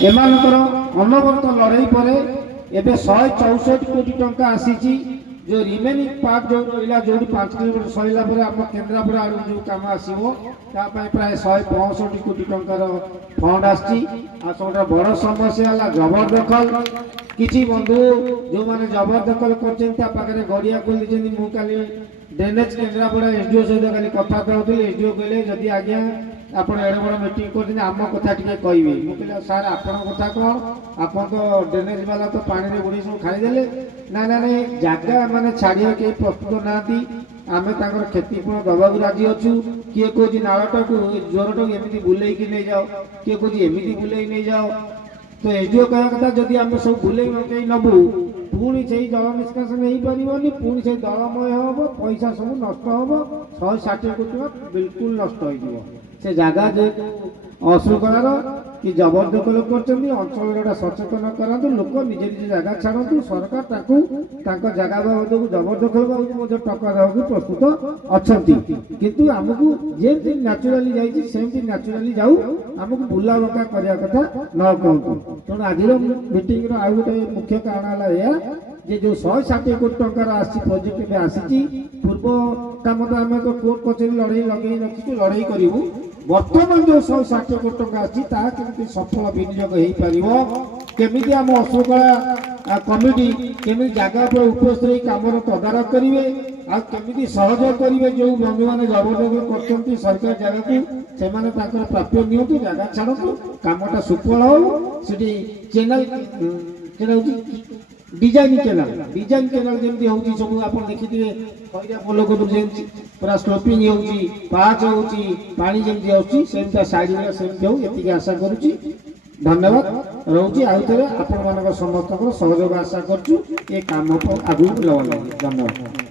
एमानकर अनवरत लड़ाई पर एबे 164 कोटी टंका आसीची जो रिमेनिंग पार्ट जो रहा जो 5 किलोमीटर सरला पर आम केन्द्रापड़ा आड़ जो कम आसो प्राय 165 कोटी टंकार फंड आसोटा बड़ समस्या है जबरदखल किसी बंधु जो मैंने जबरदखल कर गड़िया खोली मुझे ड्रेनेज केन्द्रापड़ा एसडीओ सहित खाली कथा होती एसडीओ कहले जदि आज्ञा आप एड़े बड़ मीटिंग कर आम कथा टे कहे मुझे सार आपण कथा कौन आप तो ड्रेनेज वाला तो पानी बुड़ी सब खाईदे ना ना नहीं जगह मैंने छाड़िया कहीं प्रस्तुत ना आम क्षतिपूर्ण दबाक राजी अच्छु किए कौन नाड़टा को ज्वरटा एमती बुले नहीं जाओ किए कौन एमती बुले नहीं जाओ तो एसडीओ कह कथा जदि आम सब बुले मकई नबू पुणी से जल निष्कासन हो पार पुणी से दलमय हम पैसा सब नष्ट हम 160 कोटी बिल्कुल नष्ट हो जगह जेहेतु अशृंखलार कि जबरदखल कर सचेतन करातु लोक निजे निजे जगह छाड़ू सरकार जगह बाबद को जबरदखल बाबद टका देवा प्रस्तुत अच्छा किंतु आमको जमी न्याचुराली जामती न्याचुराली जाऊ आमको बुला बका करने कथा न कहतु तेणु आज मीटिंग आउ गोटे मुख्य कारण है जे जो 160 कोटी टंकार आसी प्रोजेक्ट आसी पूर्व काम तो आम तो कोर्ट कचेरी लड़ाई लगे रखी लड़ाई करूँ बर्तमान जो 160 कोटी टंका आसी केमी सफल विनियोग हो पार केमी आम अशोकला कमिटी केमी जगह पर उपस्थित कम तदारख करेंगे आमी सहयोग करेंगे जो बंधु मैंने जबरदखल कर सरकार जगह को प्राप्य नियंतु जगह छाड़ू कमटा सुफल हो चैनल डिजाइन केनाल जमी हूँ सब आप देखिए पोलक पूरा स्लोपिंग होच हो जमी आसमती साइड सेमती हो ये आशा करुच्ची धन्यवाद रोचे आउ थे आपण मान समस्त सहयोग आशा करूँ ये कम आगू लगा धन्यवाद।